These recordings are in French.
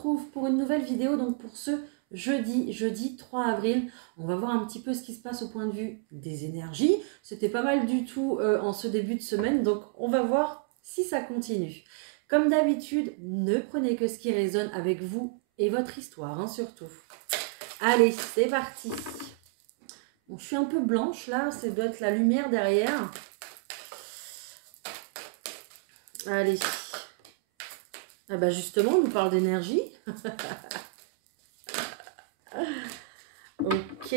retrouve pour une nouvelle vidéo, donc pour ce jeudi 3 avril. On va voir un petit peu ce qui se passe au point de vue des énergies. C'était pas mal du tout en ce début de semaine, donc on va voir si ça continue. Comme d'habitude, ne prenez que ce qui résonne avec vous et votre histoire, hein, surtout. Allez, c'est parti. Bon, je suis un peu blanche là, ça doit être la lumière derrière. Allez. Ah bah justement, on nous parle d'énergie. Ok.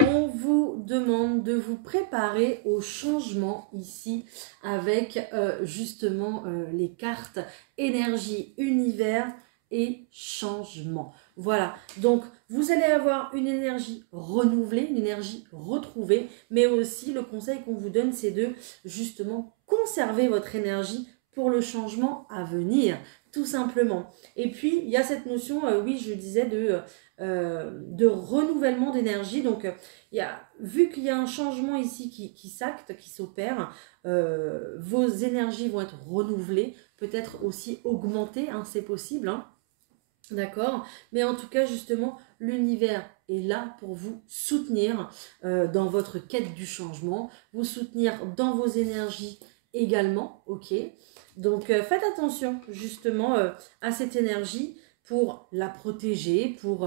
On vous demande de vous préparer au changement ici avec justement les cartes énergie, univers et changement. Voilà. Donc, vous allez avoir une énergie renouvelée, une énergie retrouvée, mais aussi le conseil qu'on vous donne, c'est de justement conserver votre énergie pour le changement à venir, tout simplement. Et puis, il y a cette notion, oui, je disais, de renouvellement d'énergie. Donc, vu qu'il y a un changement ici qui s'acte, qui s'opère, vos énergies vont être renouvelées, peut-être aussi augmentées, hein, c'est possible, hein. D'accord, mais en tout cas, justement, l'univers est là pour vous soutenir dans votre quête du changement, vous soutenir dans vos énergies également, ok. Donc, faites attention justement à cette énergie pour la protéger, pour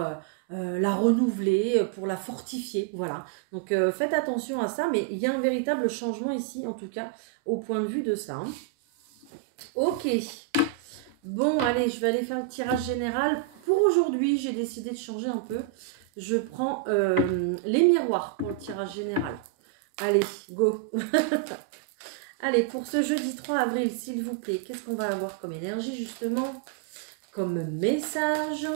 la renouveler, pour la fortifier, voilà. Donc, faites attention à ça, mais il y a un véritable changement ici, en tout cas, au point de vue de ça, hein. Ok. Bon, allez, je vais aller faire le tirage général. Pour aujourd'hui, j'ai décidé de changer un peu. Je prends les miroirs pour le tirage général. Allez, go. Allez, pour ce jeudi 3 avril, s'il vous plaît, qu'est-ce qu'on va avoir comme énergie, justement, comme message?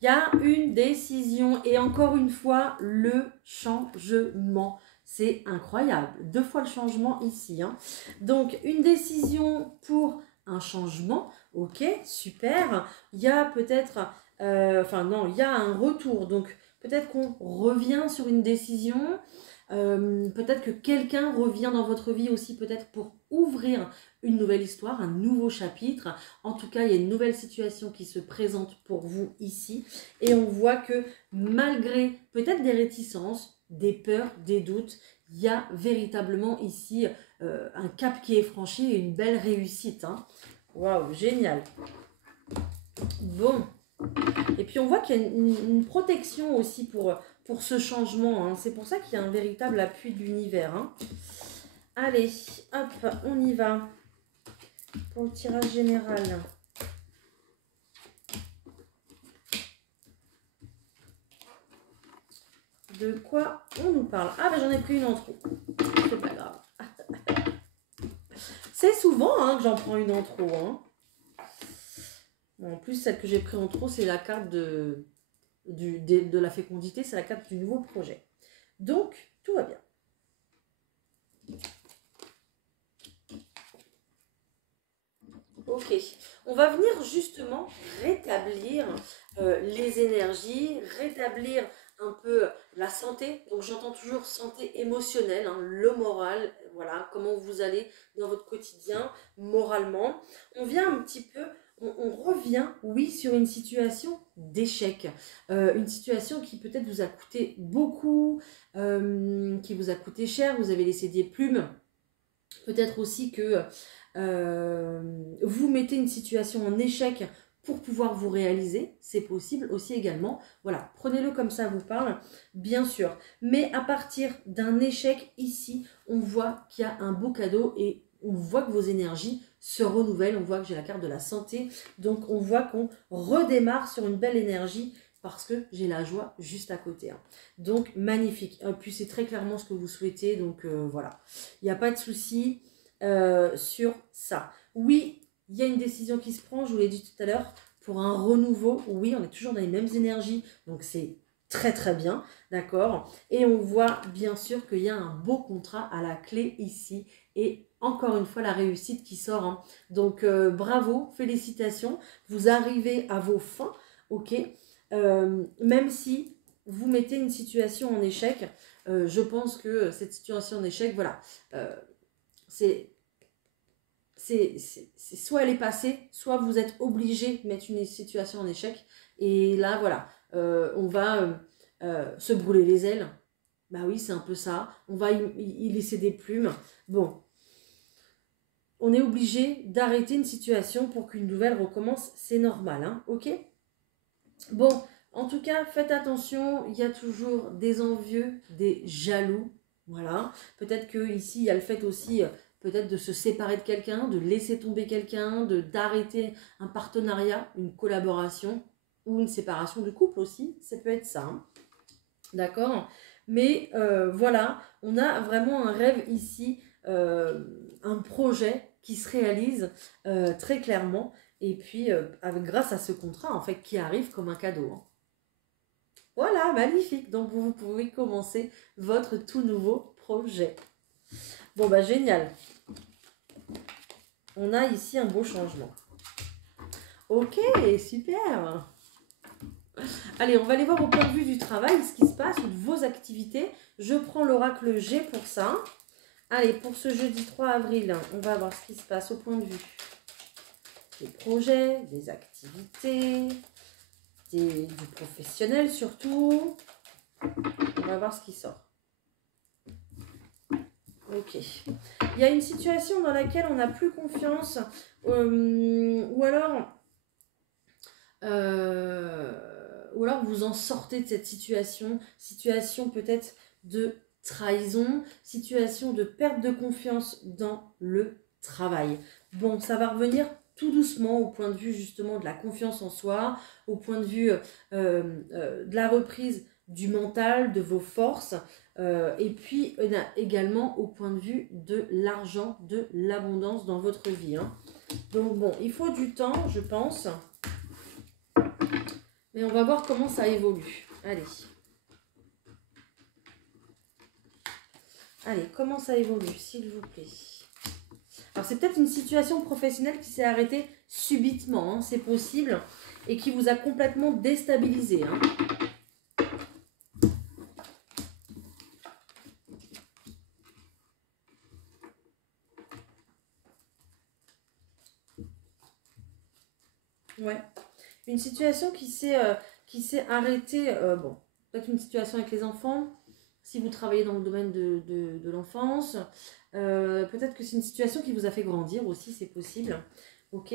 Il y a une décision et encore une fois, le changement. C'est incroyable. 2 fois le changement ici, hein. Donc, une décision pour un changement. Ok, super. Il y a peut-être... enfin, non, il y a un retour. Donc, peut-être qu'on revient sur une décision. Peut-être que quelqu'un revient dans votre vie aussi, peut-être pour ouvrir une nouvelle histoire, un nouveau chapitre. En tout cas, il y a une nouvelle situation qui se présente pour vous ici. Et on voit que malgré peut-être des réticences, des peurs, des doutes, il y a véritablement ici un cap qui est franchi et une belle réussite, hein. Waouh, génial. Bon. Et puis on voit qu'il y a une protection aussi pour ce changement, hein. C'est pour ça qu'il y a un véritable appui de l'univers, hein. Allez, hop, on y va. Pour le tirage général. De quoi on nous parle? Ah, ben j'en ai pris une en trop. C'est pas grave. C'est souvent hein, que j'en prends une en trop, hein. En plus, celle que j'ai pris en trop, c'est la carte de la fécondité, c'est la carte du nouveau projet. Donc, tout va bien. Ok, on va venir justement rétablir les énergies, rétablir un peu la santé. Donc j'entends toujours santé émotionnelle, hein, le moral, voilà, comment vous allez dans votre quotidien, moralement. On vient un petit peu, on revient, oui, sur une situation d'échec. Une situation qui peut-être vous a coûté beaucoup, qui vous a coûté cher, vous avez laissé des plumes. Peut-être aussi que vous mettez une situation en échec pour pouvoir vous réaliser, c'est possible aussi également. Voilà, prenez-le comme ça vous parle, bien sûr. Mais à partir d'un échec ici, on voit qu'il y a un beau cadeau et on voit que vos énergies se renouvellent. On voit que j'ai la carte de la santé, donc on voit qu'on redémarre sur une belle énergie parce que j'ai la joie juste à côté, hein. Donc magnifique. Et puis c'est très clairement ce que vous souhaitez, donc voilà. Il n'y a pas de souci sur ça. Oui, il y a une décision qui se prend, je vous l'ai dit tout à l'heure, pour un renouveau. Oui, on est toujours dans les mêmes énergies, donc c'est très très bien, d'accord. Et on voit bien sûr qu'il y a un beau contrat à la clé ici, et encore une fois la réussite qui sort, hein. Donc bravo, félicitations, vous arrivez à vos fins, ok. Même si vous mettez une situation en échec, je pense que cette situation en échec, voilà, soit elle est passée, soit vous êtes obligé de mettre une situation en échec. Et là, voilà, on va se brûler les ailes. Bah oui, c'est un peu ça. On va y laisser des plumes. Bon, on est obligé d'arrêter une situation pour qu'une nouvelle recommence. C'est normal, hein, ok? Bon, en tout cas, faites attention. Il y a toujours des envieux, des jaloux. Voilà. Peut-être que ici, il y a le fait aussi... peut-être de se séparer de quelqu'un, de laisser tomber quelqu'un, d'arrêter un partenariat, une collaboration ou une séparation de couple aussi. Ça peut être ça. Hein. D'accord? Mais voilà, on a vraiment un rêve ici, un projet qui se réalise très clairement. Et puis, grâce à ce contrat, en fait, qui arrive comme un cadeau. Hein. Voilà, magnifique. Donc, vous pouvez commencer votre tout nouveau projet. Bon, bah, génial. On a ici un beau changement. Ok, super. Allez, on va aller voir au point de vue du travail, ce qui se passe, ou de vos activités. Je prends l'oracle G pour ça. Allez, pour ce jeudi 3 avril, on va voir ce qui se passe au point de vue des projets, des activités, du professionnel surtout. On va voir ce qui sort. Ok. Il y a une situation dans laquelle on n'a plus confiance, ou alors vous en sortez de cette situation peut-être de trahison, situation de perte de confiance dans le travail. Bon, ça va revenir tout doucement au point de vue justement de la confiance en soi, au point de vue de la reprise du mental, de vos forces, et puis également au point de vue de l'argent, de l'abondance dans votre vie. Hein. Donc bon, il faut du temps, je pense. Mais on va voir comment ça évolue. Allez. Allez, comment ça évolue, s'il vous plaît. Alors, c'est peut-être une situation professionnelle qui s'est arrêtée subitement, hein, c'est possible, et qui vous a complètement déstabilisé. Hein. Ouais. Une situation qui s'est arrêtée, bon, peut-être une situation avec les enfants, si vous travaillez dans le domaine de l'enfance, peut-être que c'est une situation qui vous a fait grandir aussi, c'est possible, ok.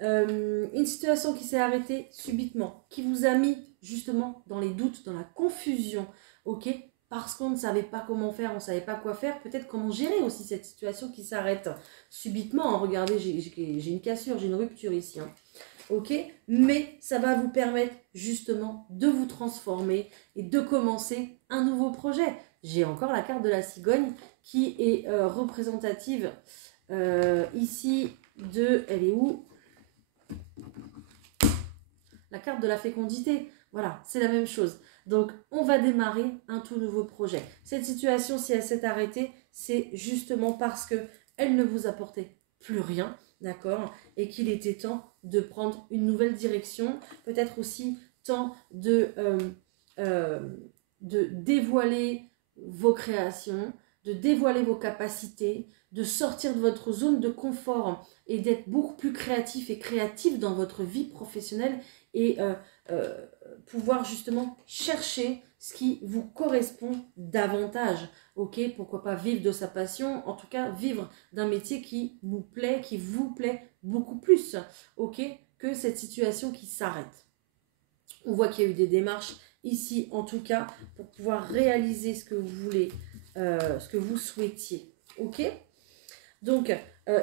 Une situation qui s'est arrêtée subitement, qui vous a mis justement dans les doutes, dans la confusion, ok, parce qu'on ne savait pas comment faire, on ne savait pas quoi faire, peut-être comment gérer aussi cette situation qui s'arrête subitement. Regardez, j'ai une cassure, j'ai une rupture ici, hein. Ok, mais ça va vous permettre justement de vous transformer et de commencer un nouveau projet. J'ai encore la carte de la cigogne qui est représentative ici de... Elle est où? La carte de la fécondité. Voilà, c'est la même chose. Donc, on va démarrer un tout nouveau projet. Cette situation, si elle s'est arrêtée, c'est justement parce qu'elle ne vous apportait plus rien. D'accord, et qu'il était temps de prendre une nouvelle direction, peut-être aussi temps de dévoiler vos créations, de dévoiler vos capacités, de sortir de votre zone de confort et d'être beaucoup plus créatif et créative dans votre vie professionnelle et pouvoir justement chercher ce qui vous correspond davantage. Ok, pourquoi pas vivre de sa passion, en tout cas vivre d'un métier qui nous plaît, qui vous plaît beaucoup plus, ok, que cette situation qui s'arrête. On voit qu'il y a eu des démarches ici, en tout cas, pour pouvoir réaliser ce que vous voulez, ce que vous souhaitiez, ok. Donc,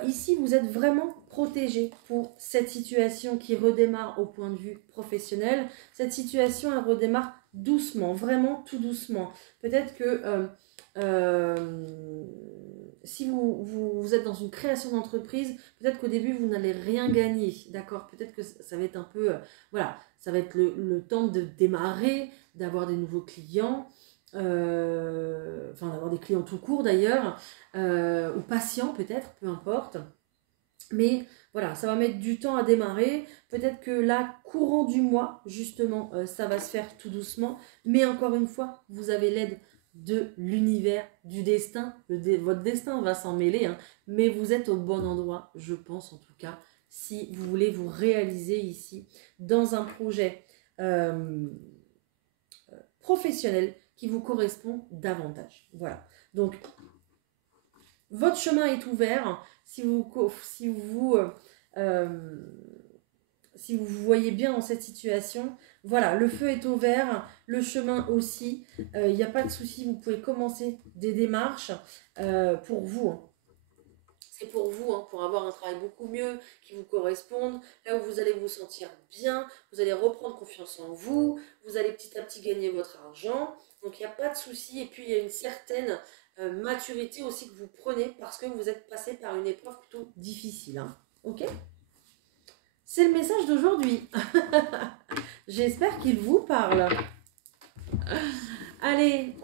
ici, vous êtes vraiment protégé pour cette situation qui redémarre au point de vue professionnel. Cette situation, elle redémarre doucement, vraiment tout doucement. Peut-être que si vous êtes dans une création d'entreprise, peut-être qu'au début, vous n'allez rien gagner, d'accord? Peut-être que ça va être un peu, voilà, ça va être le temps de démarrer, d'avoir des nouveaux clients, d'avoir des clients tout court d'ailleurs, ou patients peut-être, peu importe. Mais voilà, ça va mettre du temps à démarrer. Peut-être que là, courant du mois, justement, ça va se faire tout doucement. Mais encore une fois, vous avez l'aide de l'univers, du destin. Votre destin va s'en mêler, hein, mais vous êtes au bon endroit, je pense en tout cas, si vous voulez vous réaliser ici dans un projet professionnel qui vous correspond davantage. Voilà. Donc, votre chemin est ouvert. Si vous voyez bien dans cette situation, voilà, le feu est ouvert, le chemin aussi. Il n'y a pas de souci, vous pouvez commencer des démarches pour vous. Hein. C'est pour vous, hein, pour avoir un travail beaucoup mieux, qui vous corresponde, là où vous allez vous sentir bien, vous allez reprendre confiance en vous, vous allez petit à petit gagner votre argent. Donc il n'y a pas de souci. Et puis il y a une certaine maturité aussi que vous prenez parce que vous êtes passé par une épreuve plutôt difficile. Hein. Ok ? C'est le message d'aujourd'hui. J'espère qu'il vous parle. Allez,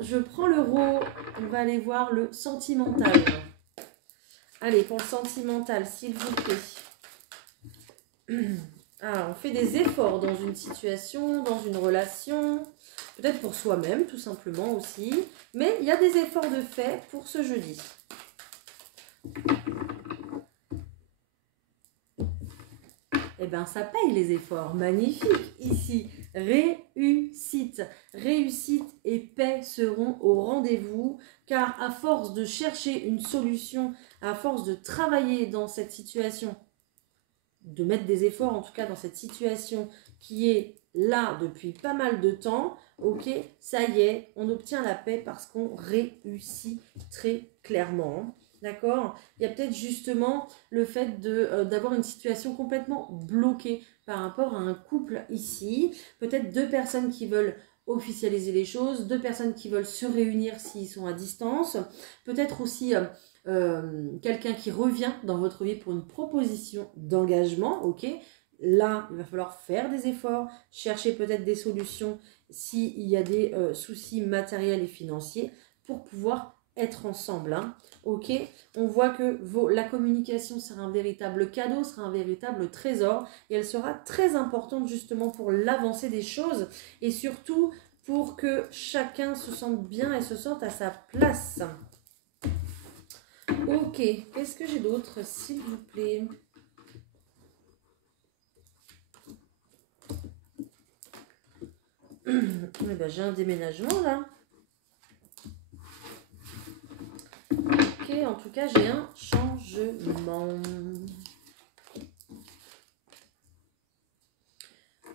je prends l'euro. On va aller voir le sentimental. Allez, pour le sentimental, s'il vous plaît. Alors, on fait des efforts dans une situation, dans une relation. Peut-être pour soi-même, tout simplement aussi. Mais il y a des efforts de fait pour ce jeudi. Eh bien, ça paye les efforts. Magnifique. Ici, réussite. Réussite et paix seront au rendez-vous. Car à force de chercher une solution, à force de travailler dans cette situation, de mettre des efforts en tout cas dans cette situation qui est là depuis pas mal de temps, ok, ça y est, on obtient la paix parce qu'on réussit très clairement. D'accord ? Il y a peut-être justement le fait d'avoir une situation complètement bloquée par rapport à un couple ici. Peut-être deux personnes qui veulent officialiser les choses, deux personnes qui veulent se réunir s'ils sont à distance. Peut-être aussi quelqu'un qui revient dans votre vie pour une proposition d'engagement. Ok ? Là, il va falloir faire des efforts, chercher peut-être des solutions s'il y a des soucis matériels et financiers pour pouvoir être ensemble. Hein. Ok, on voit que la communication sera un véritable cadeau, sera un véritable trésor et elle sera très importante justement pour l'avancée des choses et surtout pour que chacun se sente bien et se sente à sa place. Ok, qu'est-ce que j'ai d'autre s'il vous plaît ? Eh ben, j'ai un déménagement là. Ok, en tout cas, j'ai un changement.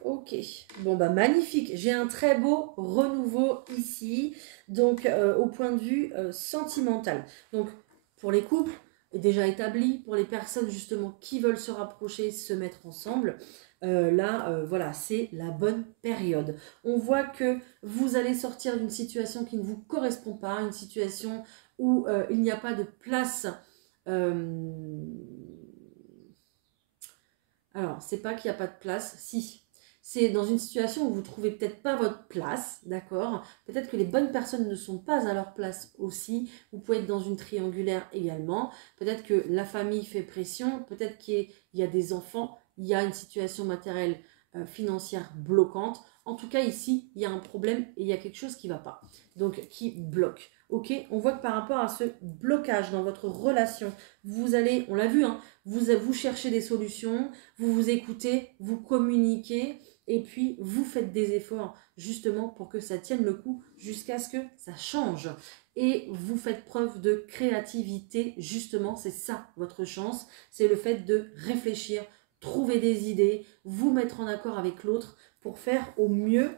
Ok, bon bah magnifique. J'ai un très beau renouveau ici. Donc, au point de vue sentimental. Donc, pour les couples déjà établis, pour les personnes justement qui veulent se rapprocher, se mettre ensemble, voilà, c'est la bonne période. On voit que vous allez sortir d'une situation qui ne vous correspond pas, une situation où il n'y a pas de place. Alors, c'est pas qu'il n'y a pas de place, si. C'est dans une situation où vous ne trouvez peut-être pas votre place, d'accord ? Peut-être que les bonnes personnes ne sont pas à leur place aussi. Vous pouvez être dans une triangulaire également. Peut-être que la famille fait pression. Peut-être qu'il y a des enfants. Il y a une situation matérielle, financière bloquante. En tout cas, ici, il y a un problème et il y a quelque chose qui ne va pas. Donc, qui bloque. Ok ? On voit que par rapport à ce blocage dans votre relation, vous allez, on l'a vu, hein, vous cherchez des solutions, vous vous écoutez, vous communiquez et puis vous faites des efforts justement pour que ça tienne le coup jusqu'à ce que ça change. Et vous faites preuve de créativité, justement, c'est ça votre chance, c'est le fait de réfléchir, trouver des idées, vous mettre en accord avec l'autre pour faire au mieux.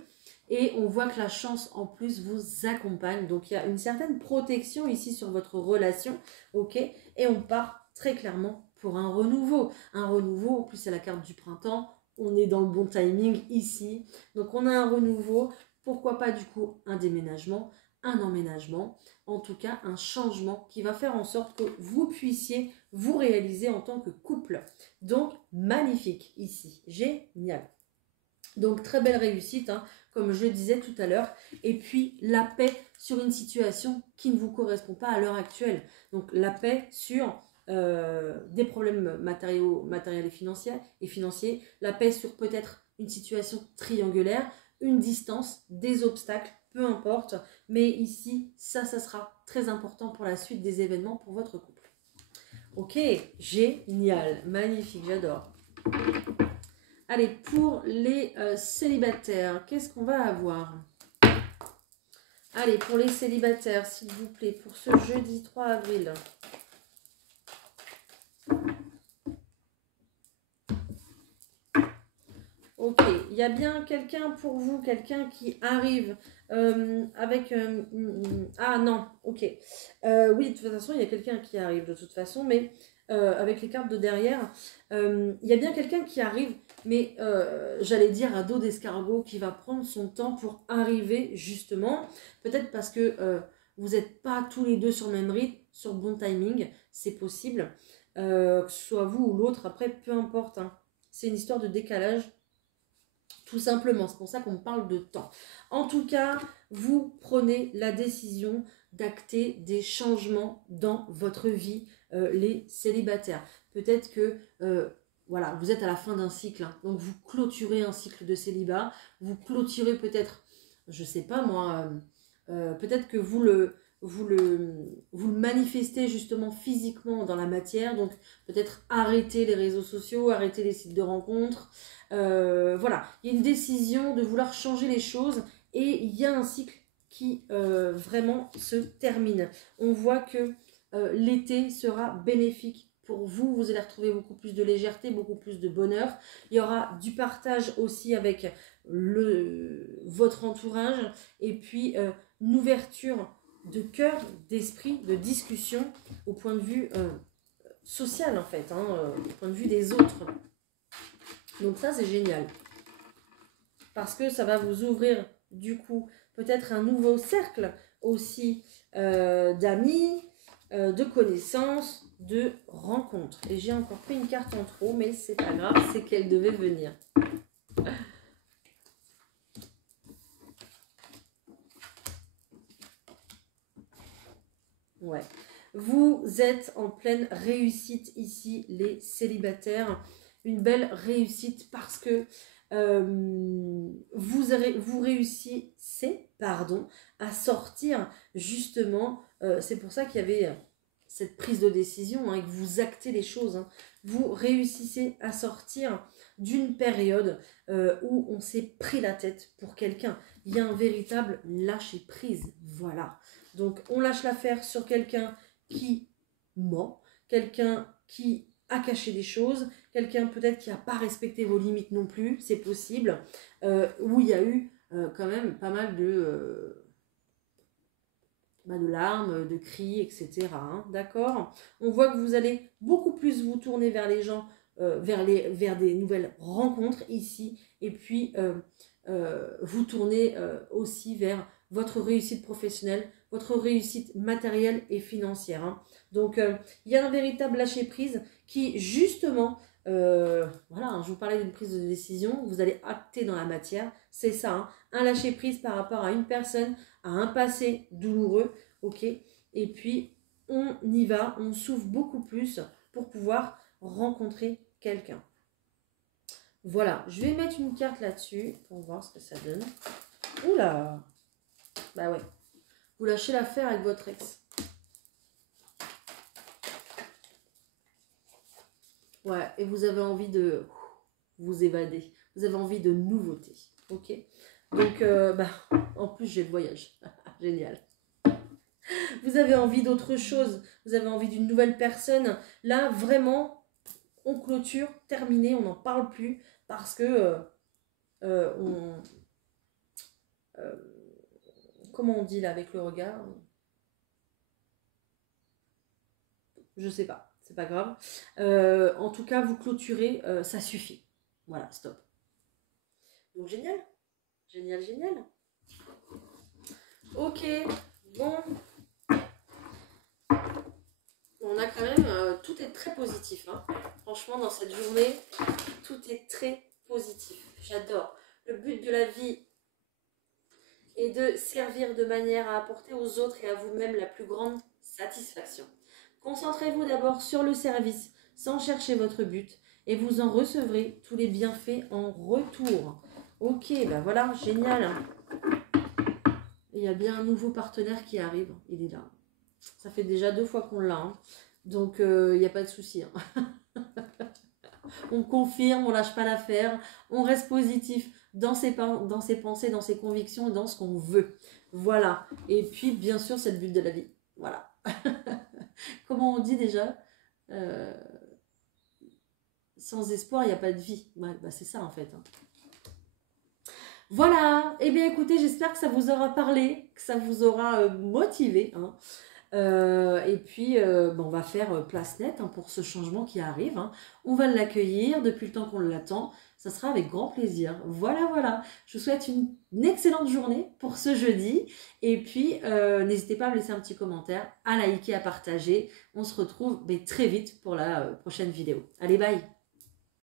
Et on voit que la chance en plus vous accompagne. Donc il y a une certaine protection ici sur votre relation. Ok ? Et on part très clairement pour un renouveau. Un renouveau, en plus c'est la carte du printemps. On est dans le bon timing ici. Donc on a un renouveau. Pourquoi pas du coup un déménagement, un emménagement. En tout cas un changement qui va faire en sorte que vous puissiez vous réaliser en tant que couple. Donc magnifique ici. Génial. Donc très belle réussite, hein, comme je le disais tout à l'heure. Et puis la paix sur une situation qui ne vous correspond pas à l'heure actuelle. Donc la paix sur des problèmes matériels et financiers. La paix sur peut-être une situation triangulaire, une distance, des obstacles. peu importe. Mais ici, ça sera très important pour la suite des événements pour votre couple. Ok, génial, magnifique, j'adore. Allez, pour les célibataires, qu'est-ce qu'on va avoir? Allez, pour les célibataires, s'il vous plaît, pour ce jeudi 3 avril. Ok, il y a bien quelqu'un pour vous, quelqu'un qui arrive avec... ah non, ok. Oui, de toute façon, il y a quelqu'un qui arrive de toute façon, mais avec les cartes de derrière, il y a bien quelqu'un qui arrive, mais j'allais dire à dos d'escargot, qui va prendre son temps pour arriver justement. Peut-être parce que vous n'êtes pas tous les deux sur le même rythme, sur bon timing, c'est possible. Que ce soit vous ou l'autre, après, peu importe. Hein. C'est une histoire de décalage. Tout simplement, c'est pour ça qu'on parle de temps. En tout cas, vous prenez la décision d'acter des changements dans votre vie, les célibataires. Peut-être que voilà, vous êtes à la fin d'un cycle, hein, donc vous clôturez un cycle de célibat, vous clôturez peut-être, je sais pas moi, peut-être que vous le manifestez justement physiquement dans la matière, donc peut-être arrêter les réseaux sociaux, arrêter les sites de rencontres. Voilà, il y a une décision de vouloir changer les choses et il y a un cycle qui vraiment se termine. On voit que l'été sera bénéfique pour vous, vous allez retrouver beaucoup plus de légèreté, beaucoup plus de bonheur. Il y aura du partage aussi avec votre entourage et puis une ouverture de cœur, d'esprit, de discussion au point de vue social en fait, hein, au point de vue des autres. Donc ça c'est génial. Parce que ça va vous ouvrir du coup peut-être un nouveau cercle aussi d'amis, de connaissances, de rencontres. Et j'ai encore pris une carte en trop, mais c'est pas grave, c'est qu'elle devait venir. Ouais. Vous êtes en pleine réussite ici, les célibataires. Une belle réussite parce que vous réussissez à sortir justement. C'est pour ça qu'il y avait cette prise de décision hein, et que vous actez les choses. Hein. Vous réussissez à sortir d'une période où on s'est pris la tête pour quelqu'un. Il y a un véritable lâcher prise. Voilà. Donc on lâche l'affaire sur quelqu'un qui ment, quelqu'un qui a caché des choses, quelqu'un peut-être qui n'a pas respecté vos limites non plus, c'est possible, où il y a eu quand même pas mal de larmes, de cris, etc. Hein, d'accord ? On voit que vous allez beaucoup plus vous tourner vers les gens, vers des nouvelles rencontres ici, et puis vous tournez aussi vers votre réussite professionnelle, votre réussite matérielle et financière. Hein. Donc, il y a un véritable lâcher-prise qui, justement, voilà, hein, je vous parlais d'une prise de décision, vous allez acter dans la matière, c'est ça, hein, un lâcher-prise par rapport à une personne, à un passé douloureux, ok, et puis on y va, on s'ouvre beaucoup plus pour pouvoir rencontrer quelqu'un. Voilà, je vais mettre une carte là-dessus pour voir ce que ça donne. Oula! Bah ouais. Vous lâchez l'affaire avec votre ex. Ouais, et vous avez envie de vous évader. Vous avez envie de nouveautés. Ok? Donc, en plus, j'ai le voyage. Génial. Vous avez envie d'autre chose. Vous avez envie d'une nouvelle personne. Là, vraiment, on clôture, terminé, on n'en parle plus parce que comment on dit là avec le regard? Je sais pas, c'est pas grave. En tout cas, vous clôturez, ça suffit. Voilà, stop. Donc génial, génial, génial. Ok, bon. On a quand même, tout est très positif. Hein. Franchement, dans cette journée, tout est très positif. J'adore. Le but de la vie est de servir de manière à apporter aux autres et à vous-même la plus grande satisfaction. Concentrez-vous d'abord sur le service sans chercher votre but et vous en recevrez tous les bienfaits en retour. Ok, ben voilà, génial. il y a bien un nouveau partenaire qui arrive. Il est là. Ça fait déjà 2 fois qu'on l'a. Hein. Donc, il n'y a pas de souci. Hein. On confirme, on lâche pas l'affaire. On reste positif dans ses pensées, dans ses convictions et dans ce qu'on veut. Voilà. Et puis, bien sûr, c'est le but de la vie. Voilà. Comment on dit déjà sans espoir, il n'y a pas de vie. Ouais, bah c'est ça en fait. Hein. Voilà, eh bien écoutez, j'espère que ça vous aura parlé, que ça vous aura motivé. Hein. Et puis, on va faire place nette hein, pour ce changement qui arrive. Hein. On va l'accueillir depuis le temps qu'on l'attend. Ça sera avec grand plaisir. Voilà, voilà. Je vous souhaite une excellente journée pour ce jeudi. Et puis, n'hésitez pas à me laisser un petit commentaire, à liker, à partager. On se retrouve très vite pour la prochaine vidéo. Allez, bye!